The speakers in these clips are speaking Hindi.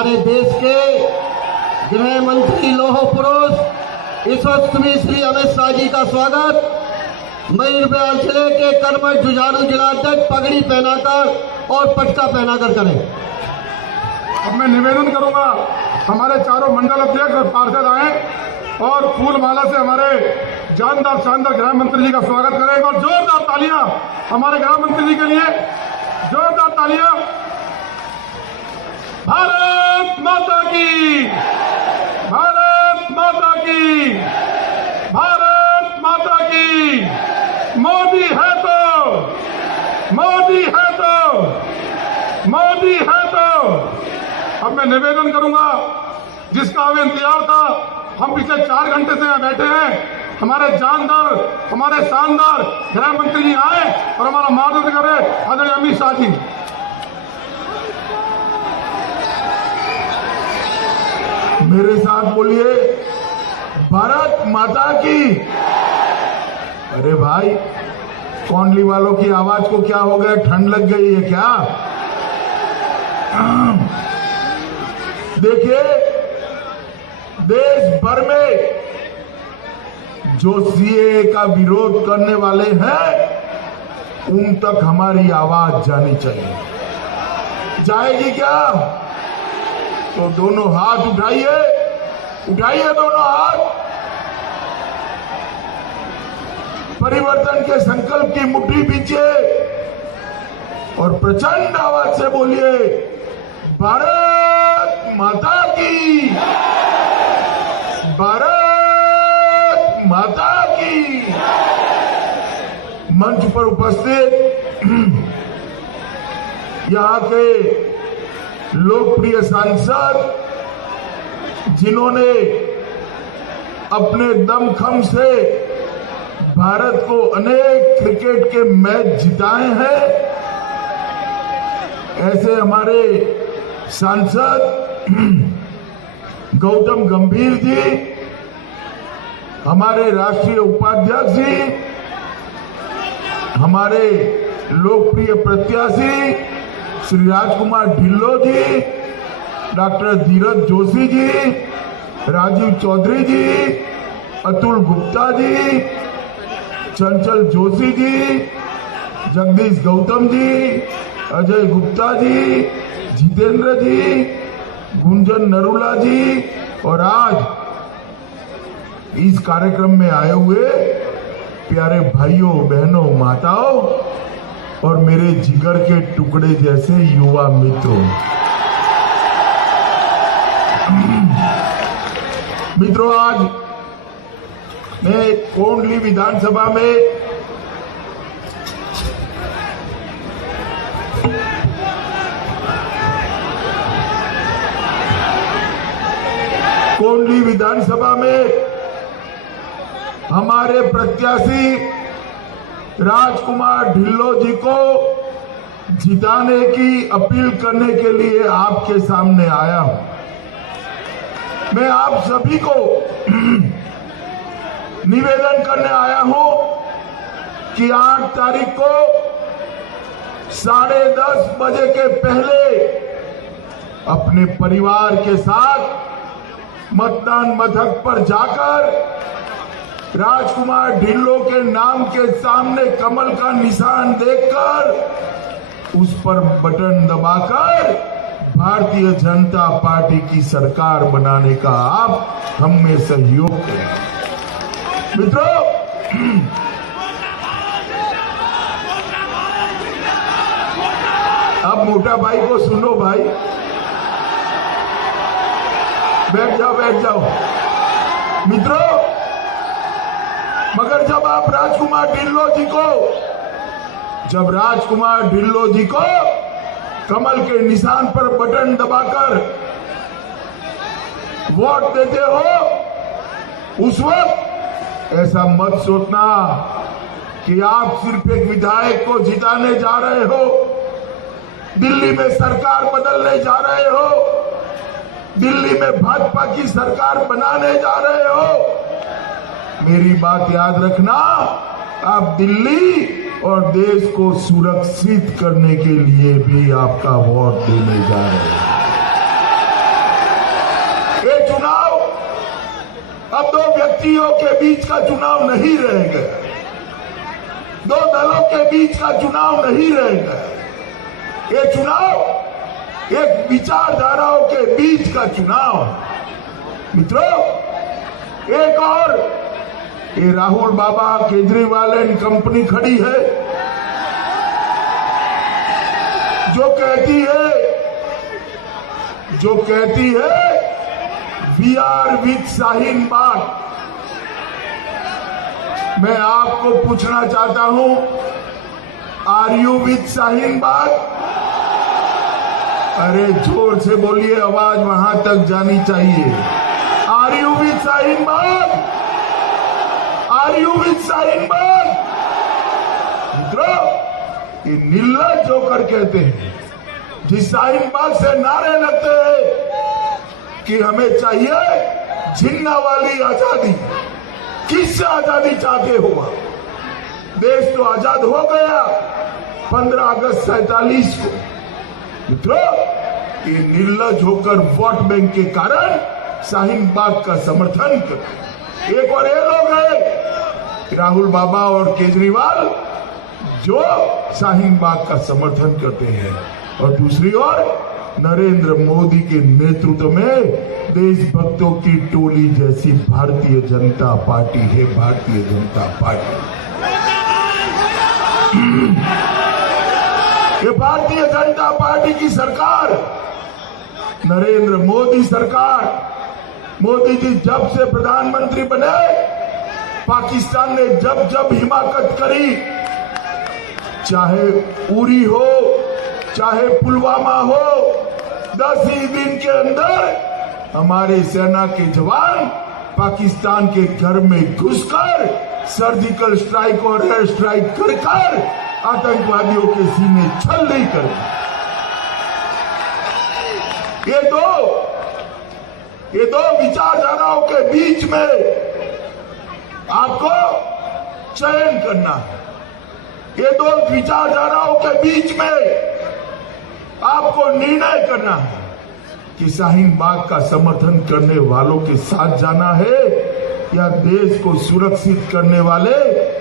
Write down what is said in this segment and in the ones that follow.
हमारे देश के गृह मंत्री लौह पुरुष इस वक्त भी श्री अमित शाह जी का स्वागत मयूरभंज जिले के कर्मठ जुझारू जिलाध्यक्ष पगड़ी पहनाकर और पटका पहनाकर करें। अब मैं निवेदन करूंगा हमारे चारों मंडल अध्यक्ष और पार्षद आए और फूल माला से हमारे जानदार शानदार गृह मंत्री जी का स्वागत करेंगे और जोरदार तालियां हमारे गृह मंत्री जी के लिए, जोरदार तालियां। भारत माता की, भारत माता की, भारत माता की। मोदी है तो, मोदी है तो, मोदी है तो। अब मैं निवेदन करूंगा जिसका हमें इंतजार था, हम पिछले 4 घंटे से यहाँ बैठे हैं, हमारे जानदार हमारे शानदार गृह मंत्री जी आए और हमारा मार्गदर्शन करे आदरणीय अमित शाह जी। मेरे साथ बोलिए भारत माता की। अरे भाई कौंडली वालों की आवाज को क्या हो गया, ठंड लग गई है क्या? देखिए देश भर में जो सीए का विरोध करने वाले हैं उन तक हमारी आवाज जानी चाहिए। जाएगी क्या? तो दोनों हाथ उठाइए, उठाइए दोनों हाथ। परिवर्तन के संकल्प की मुट्ठी बीचिए और प्रचंड आवाज से बोलिए भारत माता की, भारत माता की। मंच पर उपस्थित यहाँ के लोकप्रिय सांसद जिन्होंने अपने दमखम से भारत को अनेक क्रिकेट के मैच जिताए हैं, ऐसे हमारे सांसद गौतम गंभीर जी, हमारे राष्ट्रीय उपाध्यक्ष जी, हमारे लोकप्रिय प्रत्याशी श्री राजकुमार ढिल्लो जी, डॉक्टर धीरज जोशी जी, राजीव चौधरी जी, अतुल गुप्ता जी, चंचल जोशी जी, जगदीश गौतम जी, अजय गुप्ता जी, जितेंद्र जी, गुंजन नरूला जी और आज इस कार्यक्रम में आए हुए प्यारे भाइयों बहनों माताओं और मेरे जिगर के टुकड़े जैसे युवा मित्रों। मित्रों, आज मैं कोंडली विधानसभा में हमारे प्रत्याशी राजकुमार ढिल्लो जी को जिताने की अपील करने के लिए आपके सामने आया हूं। मैं आप सभी को निवेदन करने आया हूं कि 8 तारीख को 10:30 बजे के पहले अपने परिवार के साथ मतदान मथक पर जाकर राजकुमार ढिल्लो के नाम के सामने कमल का निशान देखकर उस पर बटन दबाकर भारतीय जनता पार्टी की सरकार बनाने का आप हमें सहयोग करें। मित्रों, अब मोटा भाई को सुनो भाई, बैठ जाओ बैठ जाओ। मित्रों, मगर जब राजकुमार ढिल्लो जी को कमल के निशान पर बटन दबाकर वोट देते हो, उस वक्त ऐसा मत सोचना कि आप सिर्फ एक विधायक को जिताने जा रहे हो, दिल्ली में सरकार बदलने जा रहे हो, दिल्ली में भाजपा की सरकार बनाने जा रहे हो। मेरी बात याद रखना, आप दिल्ली और देश को सुरक्षित करने के लिए भी आपका वोट देने जा रहे हैं। अब दो व्यक्तियों के बीच का चुनाव नहीं रह गया, दो दलों के बीच का चुनाव नहीं रह गया। ये चुनाव एक विचारधाराओं के बीच का चुनाव। मित्रों, एक और ये राहुल बाबा केजरीवाल एंड कंपनी खड़ी है जो कहती है we are with Shaheen Bagh. मैं आपको पूछना चाहता हूं, are you with Shaheen Bagh? अरे जोर से बोलिए, आवाज वहां तक जानी चाहिए। Are you with Shaheen Bagh? Are you with Shaheen Bagh? मित्रों, ये निर्लज होकर कहते हैं, जिस शाहीन बाग से नारे लगते हैं कि हमें चाहिए जिन्ना वाली आजादी। किससे आजादी चाहते हो? देश तो आजाद हो गया 15 अगस्त 47 को। मित्रों, ये निर्लज होकर वोट बैंक के कारण शाहीन बाग का समर्थन करते। एक और ये लोग हैं राहुल बाबा और केजरीवाल जो शाहीन बाग का समर्थन करते हैं, और दूसरी ओर नरेंद्र मोदी के नेतृत्व में देशभक्तों की टोली जैसी भारतीय जनता पार्टी है। भारतीय जनता पार्टी, ये भारतीय जनता पार्टी की सरकार, नरेंद्र मोदी सरकार, मोदी जी जब से प्रधानमंत्री बने, पाकिस्तान ने जब जब हिमाकत करी, चाहे उरी हो चाहे पुलवामा हो, 10 ही दिन के अंदर हमारे सेना के जवान पाकिस्तान के घर में घुसकर सर्जिकल स्ट्राइक और एयर स्ट्राइक कर आतंकवादियों के सीने छल्ले कर ये दो विचारधाराओं के बीच में आपको चयन करना है। ये दो विचारधाराओं के बीच में आपको निर्णय करना है कि शाहीन बाग का समर्थन करने वालों के साथ जाना है या देश को सुरक्षित करने वाले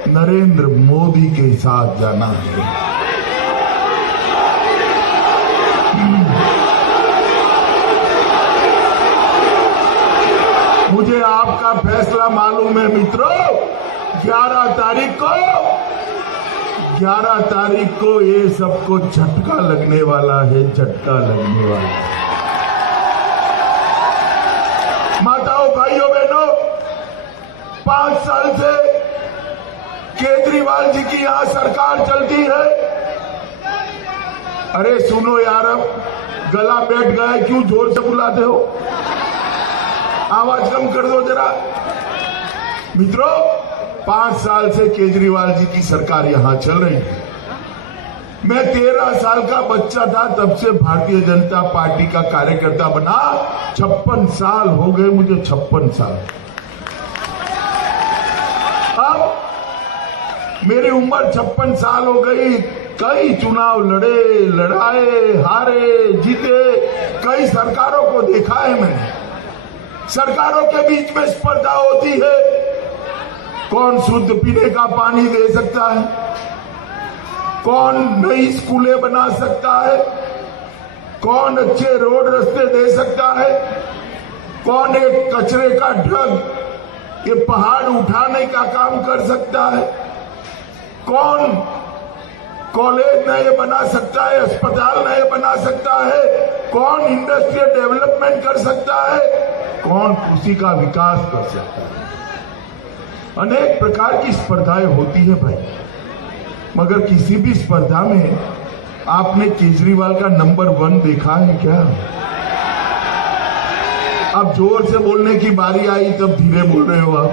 नरेंद्र मोदी के साथ जाना है। मुझे आपका फैसला मालूम है मित्रों। 11 तारीख को ये सबको झटका लगने वाला है, झटका लगने वाला है। माताओं, भाइयों, बहनों, 5 साल से केजरीवाल जी की यहां सरकार चलती है। अरे सुनो यार, अब गला बैठ गया, क्यों जोर से बुलाते हो? आवाज कम कर दो जरा। मित्रों, 5 साल से केजरीवाल जी की सरकार यहां चल रही है। मैं 13 साल का बच्चा था तब से भारतीय जनता पार्टी का कार्यकर्ता बना। 56 साल हो गए मुझे, 56 साल। अब मेरी उम्र 56 साल हो गई। कई चुनाव लड़े, लड़ाए, हारे, जीते, कई सरकारों को देखा है मैंने। सरकारों के बीच में स्पर्धा होती है, कौन शुद्ध पीने का पानी दे सकता है, कौन नई स्कूलें बना सकता है, कौन अच्छे रोड रास्ते दे सकता है, कौन एक कचरे का ढग ये पहाड़ उठाने का काम कर सकता है, कौन कॉलेज नए बना सकता है, अस्पताल नए बना सकता है, कौन इंडस्ट्रियल डेवलपमेंट कर सकता है, कौन कृषि का विकास कर सकता है। अनेक प्रकार की स्पर्धाएं होती है भाई, मगर किसी भी स्पर्धा में आपने केजरीवाल का नंबर 1 देखा है क्या? अब जोर से बोलने की बारी आई तब धीरे बोल रहे हो आप।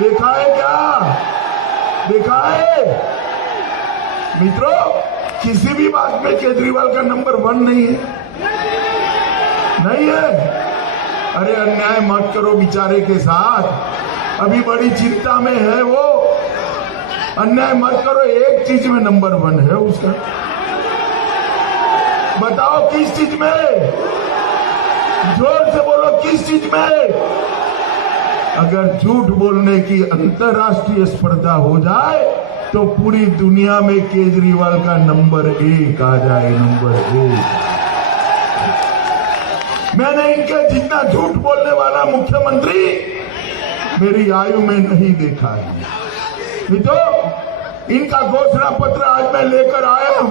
देखा है क्या? देखा है? मित्रों, किसी भी बात में केजरीवाल का नंबर 1 नहीं है, नहीं है। अरे अन्याय मत करो बेचारे के साथ, अभी बड़ी चिंता में है वो। अन्याय मत करो, एक चीज में नंबर 1 है उसका। बताओ किस चीज में? जोर से बोलो, किस चीज में? अगर झूठ बोलने की अंतर्राष्ट्रीय स्पर्धा हो जाए तो पूरी दुनिया में केजरीवाल का नंबर 1 आ जाए, नंबर 1। मैंने इनके जितना झूठ बोलने वाला मुख्यमंत्री मेरी आयु में नहीं देखा है। नहीं तो इनका घोषणा पत्र आज मैं लेकर आया हूं,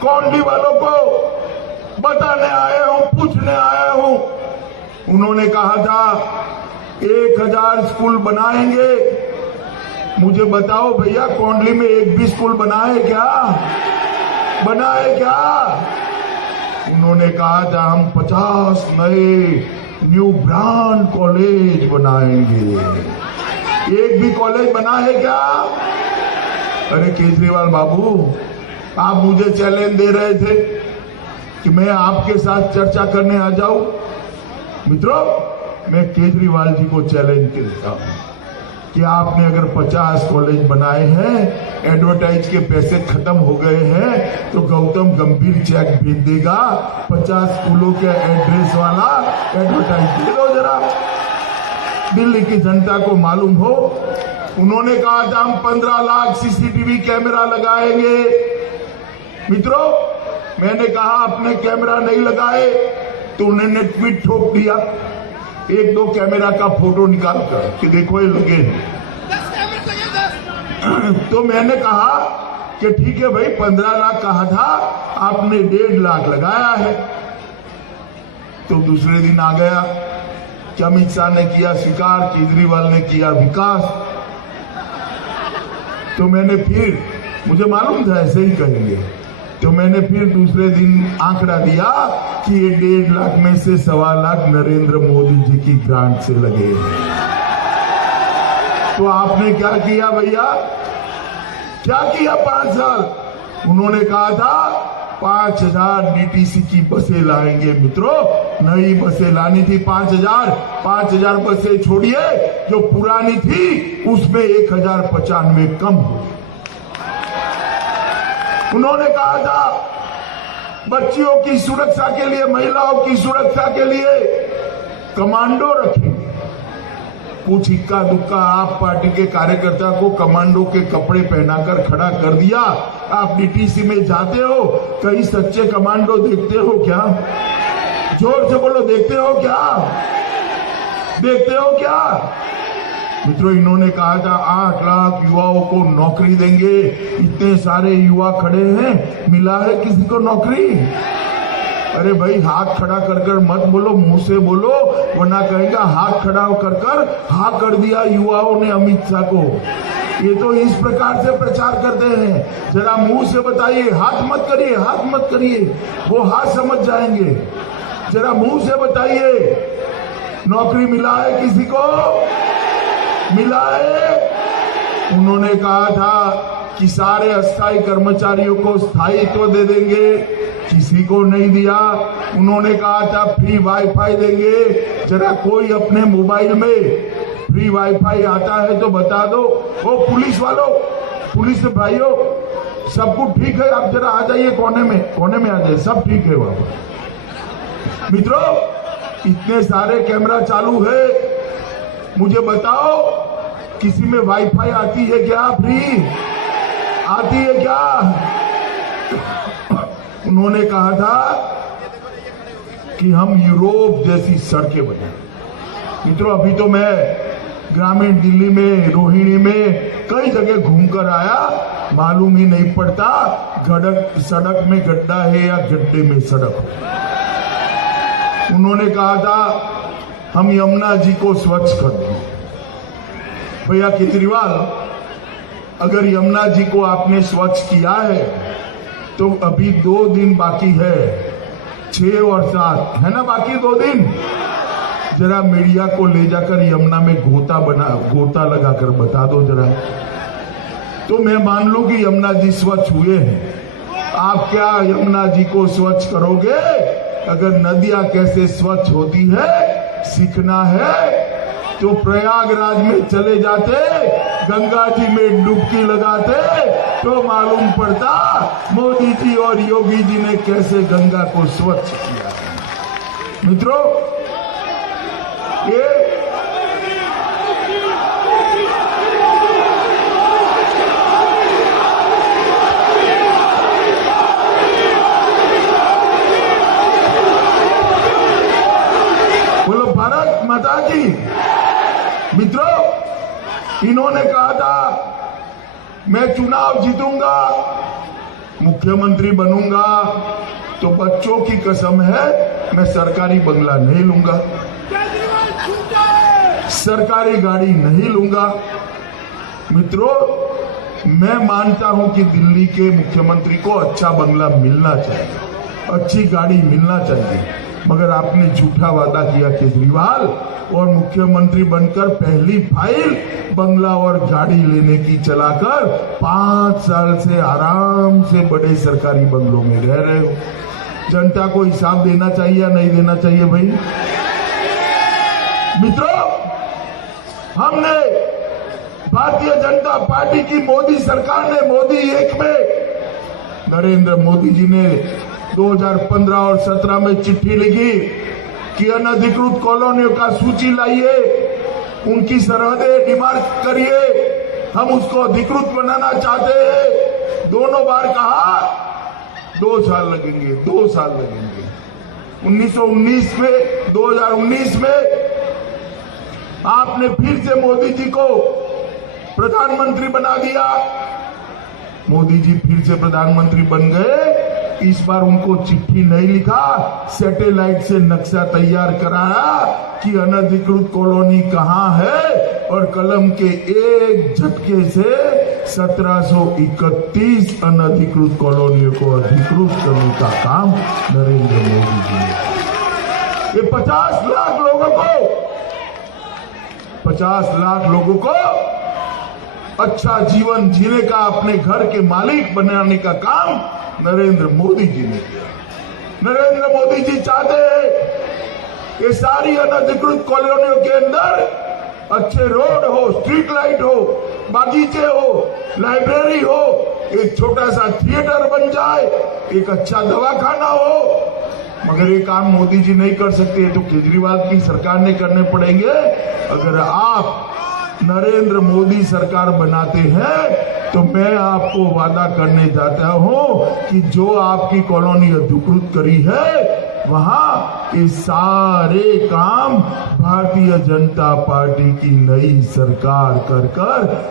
कौंडली वालों को बताने आया हूं, पूछने आया हूं। उन्होंने कहा था 1000 स्कूल बनाएंगे। मुझे बताओ भैया, कौंडली में एक भी स्कूल बनाए क्या? बनाए क्या? उन्होंने कहा था हम 50 नए न्यू ब्रांड कॉलेज बनाएंगे। एक भी कॉलेज बना है क्या? अरे केजरीवाल बाबू, आप मुझे चैलेंज दे रहे थे कि मैं आपके साथ चर्चा करने आ जाऊं। मित्रों, मैं केजरीवाल जी को चैलेंज करता हूं कि आपने अगर 50 कॉलेज बनाए हैं, एडवर्टाइज के पैसे खत्म हो गए हैं, तो गौतम गंभीर चेक भेज देगा 50 स्कूलों के एड्रेस वाला एडवर्टाइज दे दो जरा, दिल्ली की जनता को मालूम हो। उन्होंने कहा था हम 15 लाख सीसीटीवी कैमरा लगाएंगे। मित्रों, मैंने कहा अपने कैमरा नहीं लगाए तो उन्होंने ट्वीट ठोक दिया 1-2 कैमरा का फोटो निकाल कर कि देखो ये लगे हैं। तो मैंने कहा कि ठीक है भाई, 15 लाख कहा था, आपने 1.5 लाख लगाया है। तो दूसरे दिन आ गया कि अमित शाह ने किया स्वीकार, केजरीवाल ने किया विकास। तो मैंने फिर, मुझे मालूम था ऐसे ही कहेंगे, तो मैंने फिर दूसरे दिन आंकड़ा दिया कि ये 1.5 लाख में से 1.25 लाख नरेंद्र मोदी जी की ग्रांट से लगे हैं। तो आपने क्या किया भैया? क्या किया 5 साल? उन्होंने कहा था 5000 डीटीसी की बसें लाएंगे। मित्रों, नई बसें लानी थी 5000 बसें छोड़िए, जो पुरानी थी उसमें 1095 कम हो। उन्होंने कहा था बच्चियों की सुरक्षा के लिए, महिलाओं की सुरक्षा के लिए कमांडो रखेंगे। कुछ इक्का दुक्का आप पार्टी के कार्यकर्ता को कमांडो के कपड़े पहनाकर खड़ा कर दिया। आप डीटीसी में जाते हो, कहीं सच्चे कमांडो देखते हो क्या? जोर से बोलो, देखते हो क्या? देखते हो क्या? मित्रों, इन्होंने कहा था 8 लाख युवाओं को नौकरी देंगे। इतने सारे युवा खड़े हैं, मिला है किसी को नौकरी? अरे भाई, हाथ खड़ा कर कर मत बोलो, मुंह से बोलो, वरना कहेगा हाथ खड़ा कर कर हाँ कर दिया युवाओं ने अमित शाह को। ये तो इस प्रकार से प्रचार करते हैं। जरा मुंह से बताइए, हाथ मत करिए, हाथ मत करिए, वो हाथ समझ जाएंगे। जरा मुंह से बताइए, नौकरी मिला है किसी को? मिला है? उन्होंने कहा था कि सारे अस्थायी कर्मचारियों को स्थायित्व दे देंगे, किसी को नहीं दिया। उन्होंने कहा था फ्री वाईफाई देंगे। जरा कोई अपने मोबाइल में फ्री वाईफाई आता है तो बता दो। ओ पुलिस वालों, पुलिस भाइयों, सब कुछ ठीक है? आप जरा आ जाइए कोने में आ जाइए, सब ठीक है वहां। मित्रों, इतने सारे कैमरा चालू है, मुझे बताओ किसी में वाईफाई आती है क्या? फ्री आती है क्या? उन्होंने कहा था कि हम यूरोप जैसी सड़कें बनाएं। मित्रों, अभी तो मैं ग्रामीण दिल्ली में, रोहिणी में कई जगह घूमकर आया, मालूम ही नहीं पड़ता सड़क में गड्ढा है या गड्ढे में सड़क। उन्होंने कहा था हम यमुना जी को स्वच्छ कर दें। भैया केजरीवाल, अगर यमुना जी को आपने स्वच्छ किया है तो अभी 2 दिन बाकी है, 6 और 7 है ना, बाकी 2 दिन। जरा मीडिया को ले जाकर यमुना में गोता लगाकर बता दो जरा, तो मैं मान लूं कि यमुना जी स्वच्छ हुए हैं। आप क्या यमुना जी को स्वच्छ करोगे? अगर नदियां कैसे स्वच्छ होती है सीखना है तो प्रयागराज में चले जाते, गंगा जी में डुबकी लगाते, तो मालूम पड़ता मोदी जी और योगी जी ने कैसे गंगा को स्वच्छ किया। मित्रों, ये माता की। मित्रों, इन्होंने कहा था मैं चुनाव जीतूंगा, मुख्यमंत्री बनूंगा तो बच्चों की कसम है मैं सरकारी बंगला नहीं लूंगा, सरकारी गाड़ी नहीं लूंगा। मित्रों, मैं मानता हूं कि दिल्ली के मुख्यमंत्री को अच्छा बंगला मिलना चाहिए, अच्छी गाड़ी मिलना चाहिए, मगर आपने झूठा वादा किया केजरीवाल, और मुख्यमंत्री बनकर पहली फाइल बंगला और गाड़ी लेने की चलाकर 5 साल से आराम से बड़े सरकारी बंगलों में रह रहे हो। जनता को हिसाब देना चाहिए या नहीं देना चाहिए भाई? मित्रों, हमने भारतीय जनता पार्टी की मोदी सरकार ने मोदी 1 में नरेंद्र मोदी जी ने 2015 और 17 में चिट्ठी लिखी कि अनधिकृत कॉलोनियों का सूची लाइए, उनकी सरहदें डिमार्क करिए, हम उसको अधिकृत बनाना चाहते हैं। दोनों बार कहा 2 साल लगेंगे, 2 साल लगेंगे। 1919 में 2019 में आपने फिर से मोदी जी को प्रधानमंत्री बना दिया। मोदी जी फिर से प्रधानमंत्री बन गए। इस बार उनको चिट्ठी नहीं लिखा, सैटेलाइट से नक्शा तैयार कराया कि अनधिकृत कॉलोनी कहां है, और कलम के एक झटके से 1731 अनधिकृत कॉलोनियों को अधिकृत करने का काम नरेंद्र मोदी जी ने। ये 50 लाख लोगों को अच्छा जीवन जीने का, अपने घर के मालिक बनाने का काम नरेंद्र मोदी जी ने किया। नरेंद्र मोदी जी चाहते हैं कि सारी अनधिकृत कॉलोनियों के अंदर अच्छे रोड हो, स्ट्रीट लाइट हो, बागीचे हो, लाइब्रेरी हो, एक छोटा सा थिएटर बन जाए, एक अच्छा दवाखाना हो। मगर ये काम मोदी जी नहीं कर सकते, तो केजरीवाल की सरकार ने करने पड़ेंगे। अगर आप नरेंद्र मोदी सरकार बनाते हैं तो मैं आपको वादा करने जाता हूं कि जो आपकी कॉलोनी अधिकृत करी है वहां ये सारे काम भारतीय जनता पार्टी की नई सरकार कर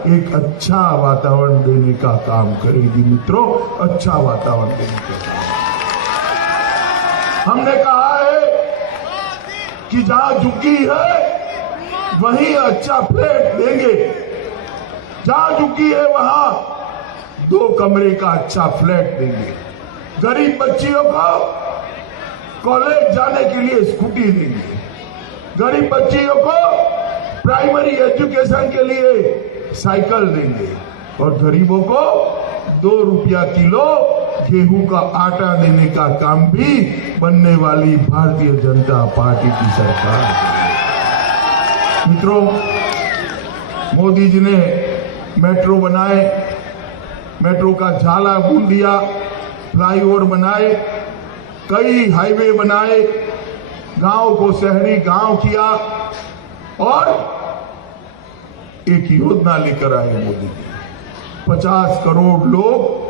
एक अच्छा वातावरण देने का काम करेगी। मित्रों, अच्छा वातावरण देने का काम हमने कहा है कि जहां झुग्गी है वहीं अच्छा फ्लैट देंगे, जहां झुग्गी है वहां 2 कमरे का अच्छा फ्लैट देंगे। गरीब बच्चियों को कॉलेज जाने के लिए स्कूटी देंगे, गरीब बच्चियों को प्राइमरी एजुकेशन के लिए साइकिल देंगे, और गरीबों को 2 रुपया किलो गेहूं का आटा देने का काम भी बनने वाली भारतीय जनता पार्टी की सरकार है। मित्रों, मोदी जी ने मेट्रो बनाए, मेट्रो का झाला बुन दिया, फ्लाईओवर बनाए, कई हाईवे बनाए, गांव को शहरी गांव किया, और एक योजना लेकर आए मोदी जी। 50 करोड़ लोग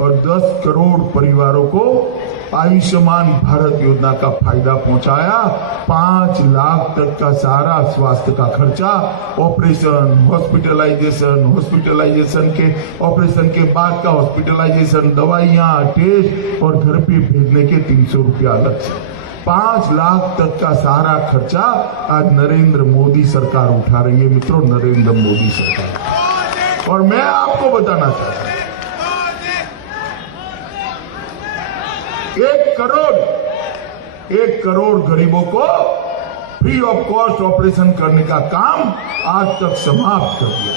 और 10 करोड़ परिवारों को आयुष्मान भारत योजना का फायदा पहुंचाया। 5 लाख तक का सारा स्वास्थ्य का खर्चा, ऑपरेशन, हॉस्पिटलाइजेशन के ऑपरेशन के बाद का हॉस्पिटलाइजेशन, दवाइयां, टेस्ट, और घर पे भेजने के 300 रुपया अलग से 5 लाख तक का सारा खर्चा आज नरेंद्र मोदी सरकार उठा रही है। मित्रों, नरेंद्र मोदी सरकार। और मैं आपको बताना चाहता हूं, 1 करोड़ गरीबों को फ्री ऑफ कॉस्ट ऑपरेशन करने का काम आज तक समाप्त कर दिया।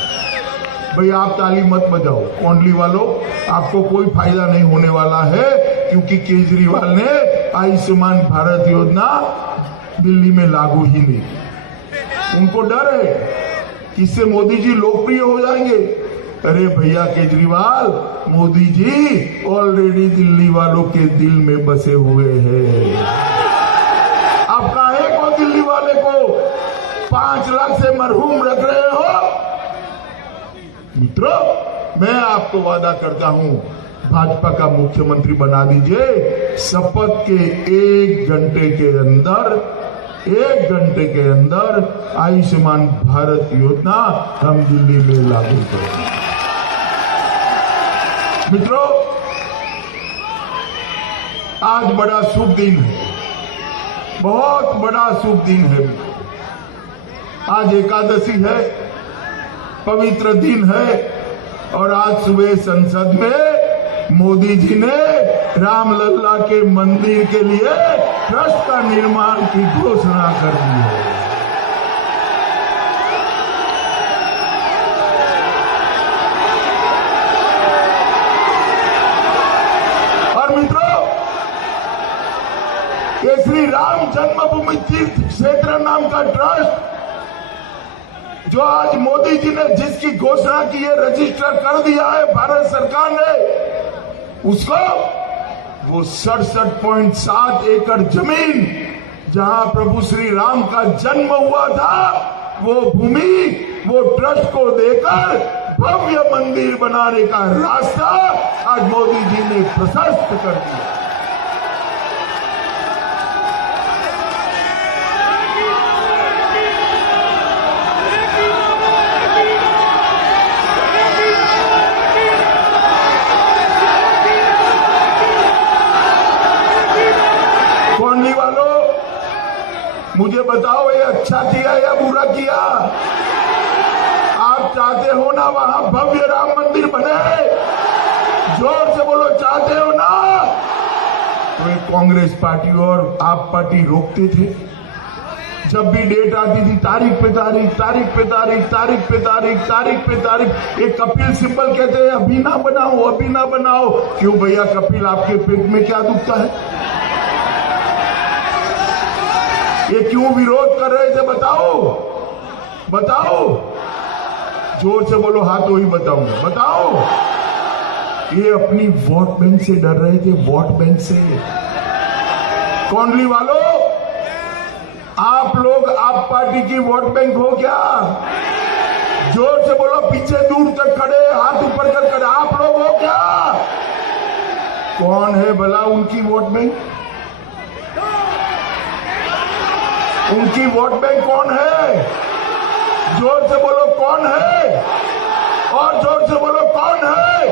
भाई, आप ताली मत बजाओ, कोंडली वालों, आपको कोई फायदा नहीं होने वाला है, क्योंकि केजरीवाल ने आयुष्मान भारत योजना दिल्ली में लागू ही नहीं की। उनको डर है कि इससे मोदी जी लोकप्रिय हो जाएंगे। अरे भैया केजरीवाल, मोदी जी ऑलरेडी दिल्ली वालों के दिल में बसे हुए हैं। आप काहे को दिल्ली वाले को 5 लाख से मरहूम रख रहे हो? मित्रों, मैं आपको वादा करता हूं, भाजपा का मुख्यमंत्री बना दीजिए। शपथ के 1 घंटे के अंदर 1 घंटे के अंदर आयुष्मान भारत योजना हम दिल्ली में लागू करेंगे। मित्रों, आज बड़ा शुभ दिन है, बहुत बड़ा शुभ दिन है। आज एकादशी है, पवित्र दिन है और आज सुबह संसद में मोदी जी ने रामलला के मंदिर के लिए ट्रस्ट का निर्माण की घोषणा कर दी है। और मित्रों, ये श्री राम जन्मभूमि तीर्थ क्षेत्र नाम का ट्रस्ट जो आज मोदी जी ने जिसकी घोषणा की है, रजिस्टर कर दिया है भारत सरकार ने, उसको वो 67.7 एकड़ जमीन जहां प्रभु श्री राम का जन्म हुआ था, वो भूमि वो ट्रस्ट को देकर भव्य मंदिर बनाने का रास्ता आज मोदी जी ने प्रशस्त कर दिया। मुझे बताओ, ये अच्छा किया या बुरा किया? आप चाहते हो ना वहां भव्य राम मंदिर बने? जोर से बोलो, चाहते हो ना? तो एक कांग्रेस पार्टी और आप पार्टी रोकते थे। जब भी डेट आती थी, तारीख पे तारीख, तारीख पे तारीख, तारीख पे तारीख, तारीख पे तारीख। एक कपिल सिंबल कहते हैं, अभी ना बनाओ, अभी ना बनाओ। क्यों भैया कपिल, आपके पेट में क्या दुखता है? ये क्यों विरोध कर रहे थे? बताओ बताओ, जोर से बोलो, हाथ तो ही बताऊंगा। बताओ, ये अपनी वोट बैंक से डर रहे थे, वोट बैंक से। कौंडली वालों, आप लोग आप पार्टी की वोट बैंक हो क्या? जोर से बोलो, पीछे दूर तक खड़े, हाथ ऊपर कर खड़े, आप लोग हो क्या? कौन है भला उनकी वोट बैंक? उनकी वोट बैंक कौन है? जोर से बोलो, कौन है? और जोर से बोलो, कौन है?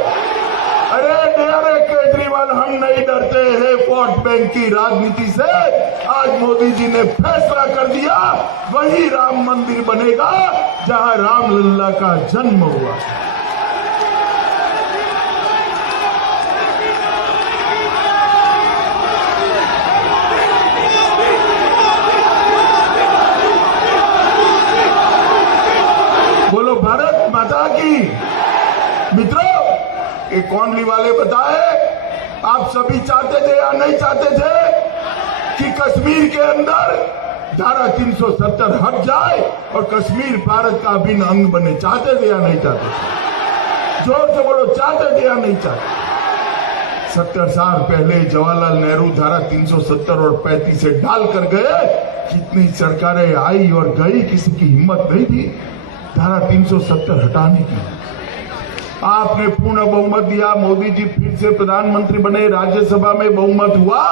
अरे केजरीवाल, हम नहीं डरते हैं वोट बैंक की राजनीति से। आज मोदी जी ने फैसला कर दिया, वही राम मंदिर बनेगा जहां रामलला का जन्म हुआ। बोलो भारत माता की। मित्रों, ये कौंडली वाले बताए, आप सभी चाहते थे या नहीं चाहते थे कि कश्मीर के अंदर धारा 370 हट जाए और कश्मीर भारत का अभिन्न अंग बने? चाहते थे या नहीं चाहते थे? जोर से बोलो, चाहते थे या नहीं चाहते? 70 साल पहले जवाहरलाल नेहरू धारा 370 और 35 से डाल कर गए। कितनी सरकारें आई और गई, किसी की हिम्मत नहीं थी धारा 370 हटाने की। आपने पूर्ण बहुमत दिया, मोदी जी फिर से प्रधानमंत्री बने, राज्यसभा में बहुमत हुआ।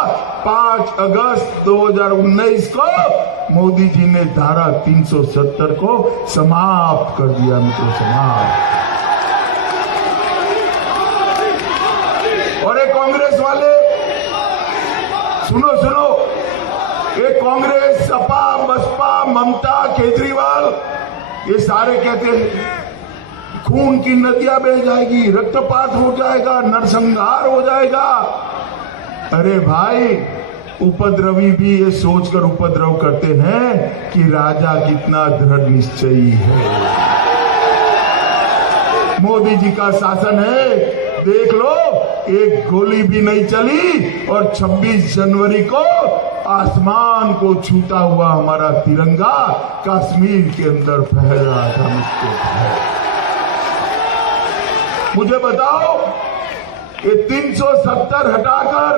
5 अगस्त 2019 को मोदी जी ने धारा 370 को समाप्त कर दिया। मित्रों, समाप्त। और ये कांग्रेस वाले, सुनो सुनो, ये कांग्रेस, सपा, बसपा, ममता, केजरीवाल, ये सारे कहते हैं खून की नदियां बह जाएगी, रक्तपात हो जाएगा, नरसंहार हो जाएगा। अरे भाई, उपद्रवी भी ये सोचकर उपद्रव करते हैं कि राजा कितना दृढ़ निश्चयी है। मोदी जी का शासन है, देख लो, एक गोली भी नहीं चली और 26 जनवरी को आसमान को छूता हुआ हमारा तिरंगा कश्मीर के अंदर फहर रहा था। मुझे बताओ, ये 370 हटाकर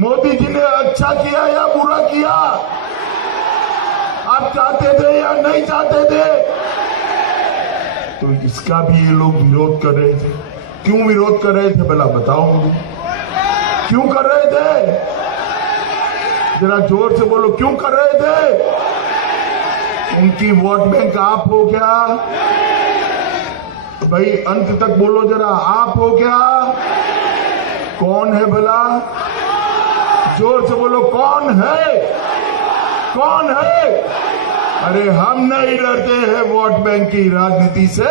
मोदी जी ने अच्छा किया या बुरा किया? आप चाहते थे या नहीं चाहते थे? तो इसका भी ये लोग विरोध कर रहे थे। क्यों विरोध कर रहे थे भला बताओ मुझे, क्यों कर रहे थे? जरा जोर से बोलो, क्यों कर रहे थे? उनकी वोट बैंक आप हो क्या? भाई अंत तक बोलो जरा, आप हो क्या? कौन है भला? जोर से बोलो, कौन है? कौन है? अरे हम नहीं डरते हैं वोट बैंक की राजनीति से।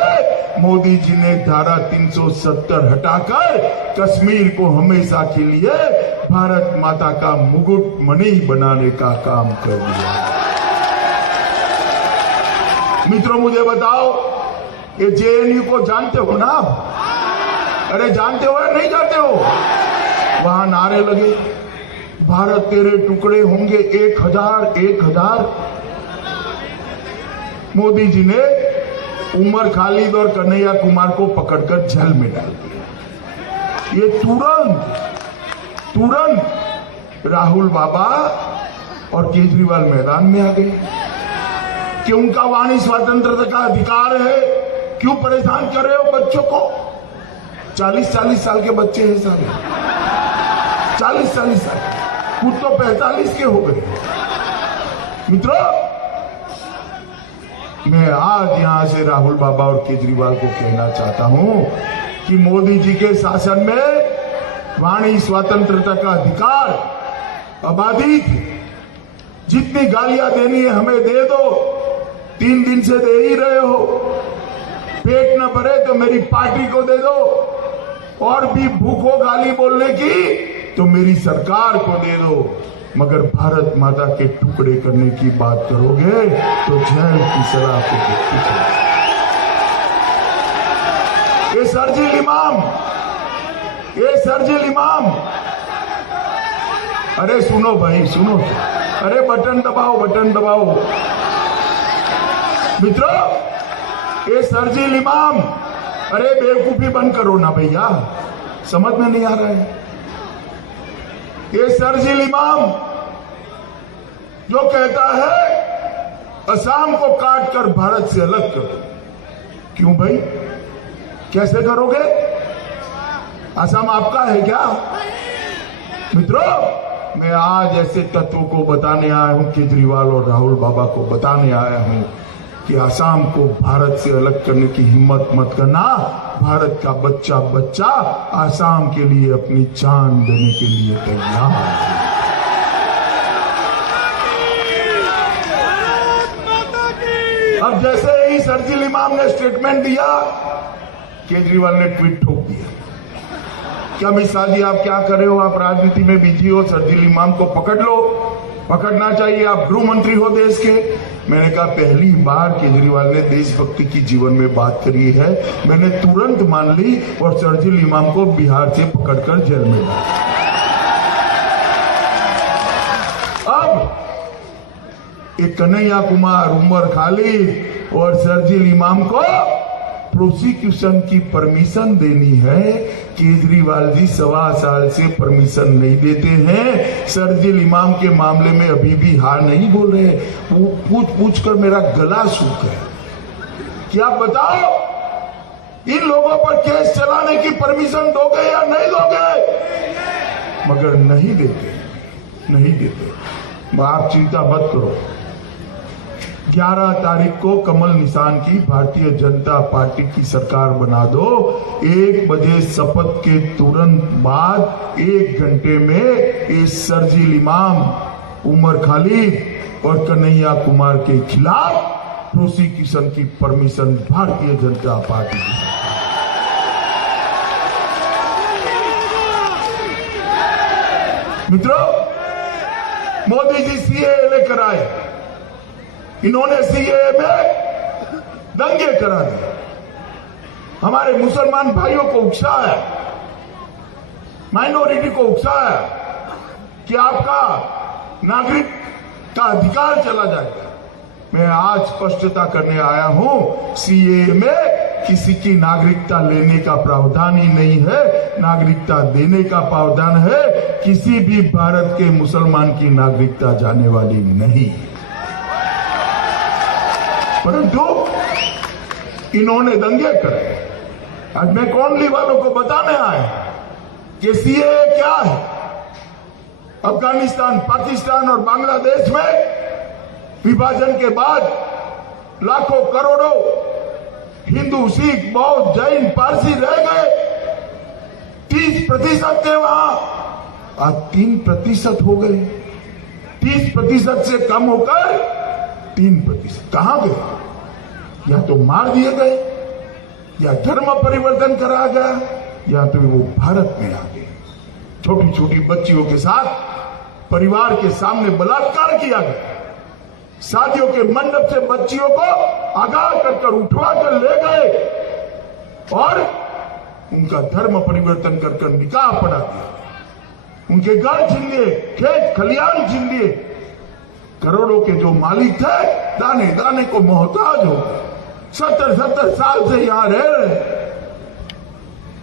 मोदी जी ने धारा 370 हटाकर कश्मीर को हमेशा के लिए भारत माता का मुकुट मणि बनाने का काम कर दिया। मित्रों मुझे बताओ, ये जेएनयू को जानते हो ना आप? अरे जानते हो या नहीं जानते हो? वहां नारे लगे, भारत तेरे टुकड़े होंगे 1000 1000। मोदी जी ने उमर खालिद और कन्हैया कुमार को पकड़कर जेल में डाल दिया। ये तुरंत राहुल बाबा और केजरीवाल मैदान में आ गए कि उनका वाणी स्वतंत्रता का अधिकार है, क्यों परेशान कर रहे हो बच्चों को? 40-40 साल के बच्चे हैं सारे, 40-40 साल, कुछ तो 45 के हो गए। मित्रों, मैं आज यहां से राहुल बाबा और केजरीवाल को कहना चाहता हूं कि मोदी जी के शासन में वाणी स्वतंत्रता का अधिकार अबाधित। जितनी गालियां देनी है हमें दे दो, 3 दिन से दे ही रहे हो। पेट न भरे तो मेरी पार्टी को दे दो, और भी भूखो गाली बोलने की तो मेरी सरकार को दे दो, मगर भारत माता के टुकड़े करने की बात करोगे तो जेल की सलाह को पीछे। ये शर्जील इमाम, अरे सुनो भाई सुनो, अरे बटन दबाओ। मित्रों, ये शर्जील इमाम, अरे बेवकूफी बंद करो ना भैया, समझ में नहीं आ रहा है। ये शर्जील इमाम जो कहता है असम को काट कर भारत से अलग कर दो, क्यों भाई? कैसे करोगे? असम आपका है क्या? मित्रों, मैं आज ऐसे तत्वों को बताने आया हूं, केजरीवाल और राहुल बाबा को बताने आया हूं कि असम को भारत से अलग करने की हिम्मत मत करना। भारत का बच्चा असम के लिए अपनी जान देने के लिए तैयार है। अब जैसे ही शर्जील इमाम ने स्टेटमेंट दिया, केजरीवाल ने ट्वीट ठोक दिया कि अमित शाह जी आप क्या कर रहे हो? आप राजनीति में बिजी हो, शर्जील इमाम को पकड़ लो, पकड़ना चाहिए, आप गृह मंत्री हो देश के। मैंने कहा पहली बार केजरीवाल ने देशभक्ति की जीवन में बात करी है, मैंने तुरंत मान ली और शर्जील इमाम को बिहार से पकड़कर जेल में डाला। अब एक कन्हैया कुमार, उमर खालिद और शर्जील इमाम को प्रोसिक्यूशन की परमिशन देनी है। केजरीवाल जी 1.25 साल से परमिशन नहीं देते हैं। शर्जील इमाम के मामले में अभी भी हार नहीं बोल रहे, वो पूछ कर मेरा गला सूख है। क्या बताओ, इन लोगों पर केस चलाने की परमिशन दोगे या नहीं दोगे? मगर नहीं देते। आप चिंता मत करो, 11 तारीख को कमल निशान की भारतीय जनता पार्टी की सरकार बना दो। 1 बजे शपथ के तुरंत बाद 1 घंटे में इस शर्जील इमाम, उमर खालिद और कन्हैया कुमार के खिलाफ प्रोसिक्यूशन की परमिशन भारतीय जनता पार्टी की। मित्रों, मोदी जी सीएए लेकर आए, इन्होंने सीएए में दंगे करा दिए, हमारे मुसलमान भाइयों को उकसाया, माइनॉरिटी को उकसाया कि आपका नागरिक का अधिकार चला जाएगा। मैं आज स्पष्टता करने आया हूं, सीएए में किसी की नागरिकता लेने का प्रावधान ही नहीं है, नागरिकता देने का प्रावधान है। किसी भी भारत के मुसलमान की नागरिकता जाने वाली नहीं। परंतु इन्होंने दंगे करे। आज मैं कौंडली वालों को बताने आया कि सीएए क्या है। अफगानिस्तान, पाकिस्तान और बांग्लादेश में विभाजन के बाद लाखों करोड़ों हिंदू, सिख, बौद्ध, जैन, पारसी रह गए। 30% थे वहां, आज 3% हो गए। 30% से कम होकर 3% कहां गए? या तो मार दिए गए, या धर्म परिवर्तन करा गया, या तो वो भारत में आ गए। छोटी छोटी बच्चियों के साथ परिवार के सामने बलात्कार किया गया। शादियों के मंडप से बच्चियों को आगाह कर उठवा कर ले गए और उनका धर्म परिवर्तन कर निकाह पढ़ा दिया। उनके घर छीन लिए, खेत खलियान छीन लिए। करोड़ों के जो मालिक थे दाने दाने को मोहताज हो गए। 70 साल से यहां रह रहे,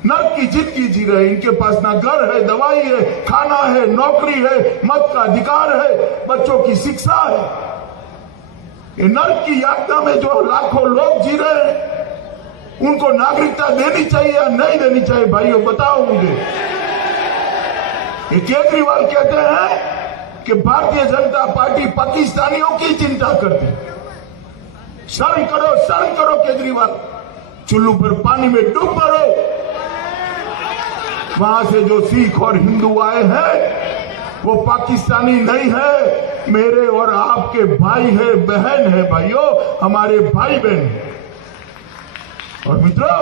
नर्क की जिंदगी जी रहे। इनके पास ना घर है, दवाई है, खाना है, नौकरी है, मत का अधिकार है, बच्चों की शिक्षा है। ये नर्क की यातना में जो लाखों लोग जी रहे हैं, उनको नागरिकता देनी चाहिए या नहीं देनी चाहिए? भाइयों बताओ मुझे। ये केजरीवाल कहते हैं कि भारतीय जनता पार्टी पाकिस्तानियों की चिंता करती है। शर्म करो केजरीवाल। चुल्लू पर पानी में डूब मरो। वहां से जो सिख और हिंदू आए हैं वो पाकिस्तानी नहीं है, मेरे और आपके भाई है, बहन है। भाइयों, हमारे भाई बहन है। और मित्रों,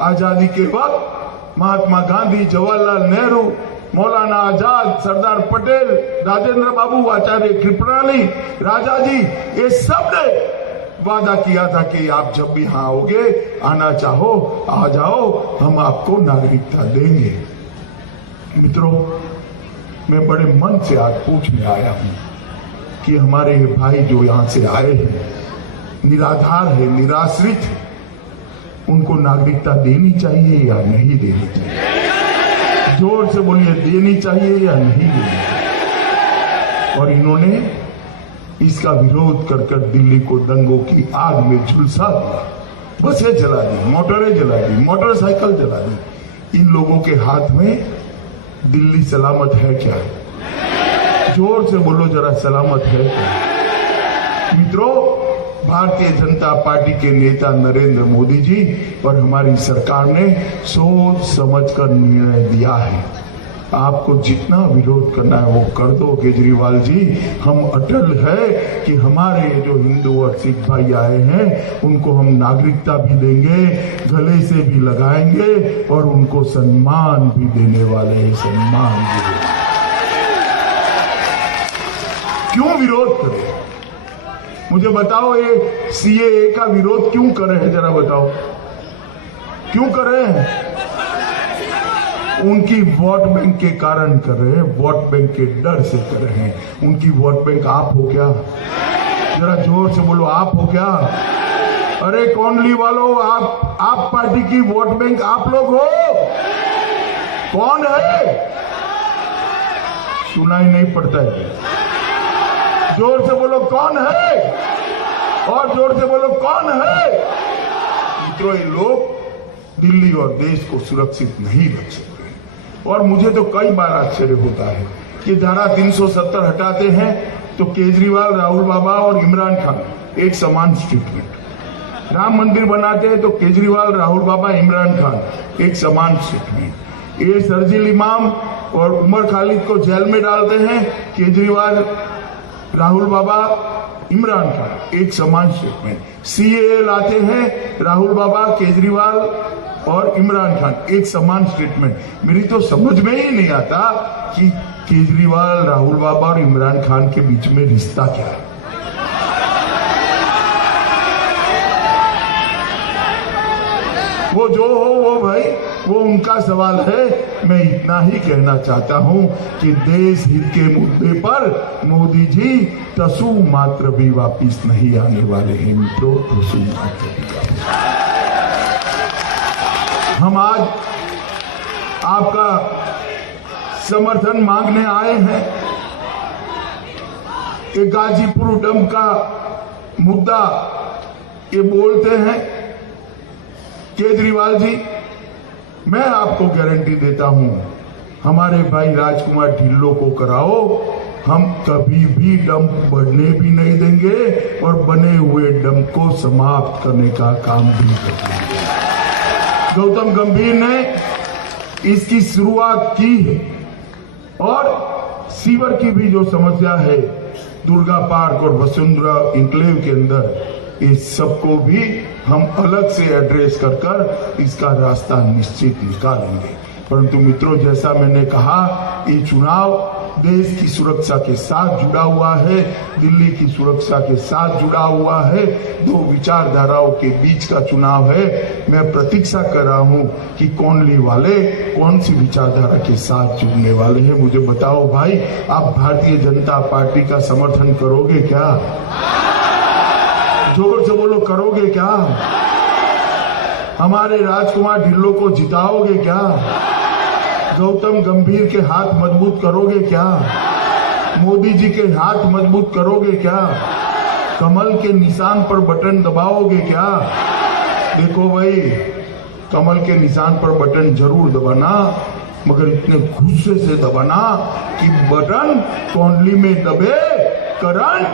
आजादी के वक्त महात्मा गांधी, जवाहरलाल नेहरू, मौलाना आजाद, सरदार पटेल, राजेंद्र बाबू, आचार्य कृपलानी, राजा जी, ये सब ने वादा किया था कि आप जब भी यहां आओगे, आना चाहो आ जाओ, हम आपको नागरिकता देंगे। मित्रों, मैं बड़े मन से आज पूछने आया हूं कि हमारे ये भाई जो यहां से आए हैं, निराधार है, निराश्रित है, उनको नागरिकता देनी चाहिए या नहीं देनी चाहिए? जोर से बोलिए, देनी चाहिए या नहीं देनी चाहिए? और इन्होंने इसका विरोध कर दिल्ली को दंगों की आग में झुलसा दिया। बसें जला दी, मोटरें जला दी, मोटरसाइकिल जला दी। इन लोगों के हाथ में दिल्ली सलामत है क्या? जोर से बोलो जरा, सलामत है क्या? मित्रों, भारतीय जनता पार्टी के नेता नरेंद्र मोदी जी और हमारी सरकार ने सोच समझकर निर्णय दिया है। आपको जितना विरोध करना है वो कर दो केजरीवाल जी। हम अटल है कि हमारे जो हिंदू और सिख भाई आए हैं उनको हम नागरिकता भी देंगे, गले से भी लगाएंगे और उनको सम्मान भी देने वाले हैं। सम्मान भी देंगे। क्यों विरोध करें? मुझे बताओ, ये सीएए का विरोध क्यों कर रहे हैं? जरा बताओ, क्यों कर रहे हैं? उनकी वोट बैंक के कारण कर रहे हैं, वोट बैंक के डर से कर रहे हैं। उनकी वोट बैंक आप हो क्या? जरा जोर से बोलो, आप हो क्या? अरे कौनली वालों, आप पार्टी की वोट बैंक आप लोग हो? कौन है? सुनाई नहीं पड़ता है। जोर से बोलो, कौन है? और जोर से बोलो, कौन है? मित्रों, ये लोग दिल्ली और देश को सुरक्षित नहीं रख सकते। और मुझे तो कई बार आश्चर्य होता है कि धारा 370 हटाते हैं तो केजरीवाल, राहुल बाबा और इमरान खान एक समान स्टेटमेंट। राम मंदिर बनाते हैं तो केजरीवाल, राहुल बाबा, इमरान खान एक समान स्टेटमेंट। ये शर्जील इमाम और उमर खालिद को जेल में डालते हैं, केजरीवाल, राहुल बाबा, इमरान खान एक समान स्टेटमेंट। सीएए लाते हैं, राहुल बाबा, केजरीवाल और इमरान खान एक समान स्टेटमेंट। मेरी तो समझ में ही नहीं आता कि केजरीवाल, राहुल बाबा और इमरान खान के बीच में रिश्ता क्या है। वो जो हो वो भाई, वो उनका सवाल है। मैं इतना ही कहना चाहता हूं कि देश हित के मुद्दे पर मोदी जी तसु मात्र भी वापिस नहीं आने वाले हैं। मित्रों, तसु मात्र भी वापिस। हम आज आपका समर्थन मांगने आए हैं। ये गाजीपुर डंप का मुद्दा ये बोलते हैं केजरीवाल जी, मैं आपको गारंटी देता हूं हमारे भाई राजकुमार ढिल्लों को कराओ। हम कभी भी डंप बढ़ने भी नहीं देंगे और बने हुए डंप को समाप्त करने का काम भी करेंगे। गौतम गंभीर ने इसकी शुरुआत की है और सीवर की भी जो समस्या है दुर्गा पार्क और वसुंधरा इंक्लेव के अंदर, इस सबको भी हम अलग से एड्रेस कर इसका रास्ता निश्चित निकालेंगे। परंतु मित्रों, जैसा मैंने कहा, ये चुनाव देश की सुरक्षा के साथ जुड़ा हुआ है, दिल्ली की सुरक्षा के साथ जुड़ा हुआ है, दो विचारधाराओं के बीच का चुनाव है। मैं प्रतीक्षा कर रहा हूं कि कौनली वाले कौन सी विचारधारा के साथ जुड़ने वाले हैं। मुझे बताओ भाई, आप भारतीय जनता पार्टी का समर्थन करोगे क्या? जोर से बोलो, करोगे क्या? हमारे राजकुमार ढिल्लों को जिताओगे क्या? गौतम गंभीर के हाथ मजबूत करोगे क्या? मोदी जी के हाथ मजबूत करोगे क्या? कमल के निशान पर बटन दबाओगे क्या? देखो भाई, कमल के निशान पर बटन जरूर दबाना, मगर इतने गुस्से से दबाना कि बटन कौंडली में दबे, करंट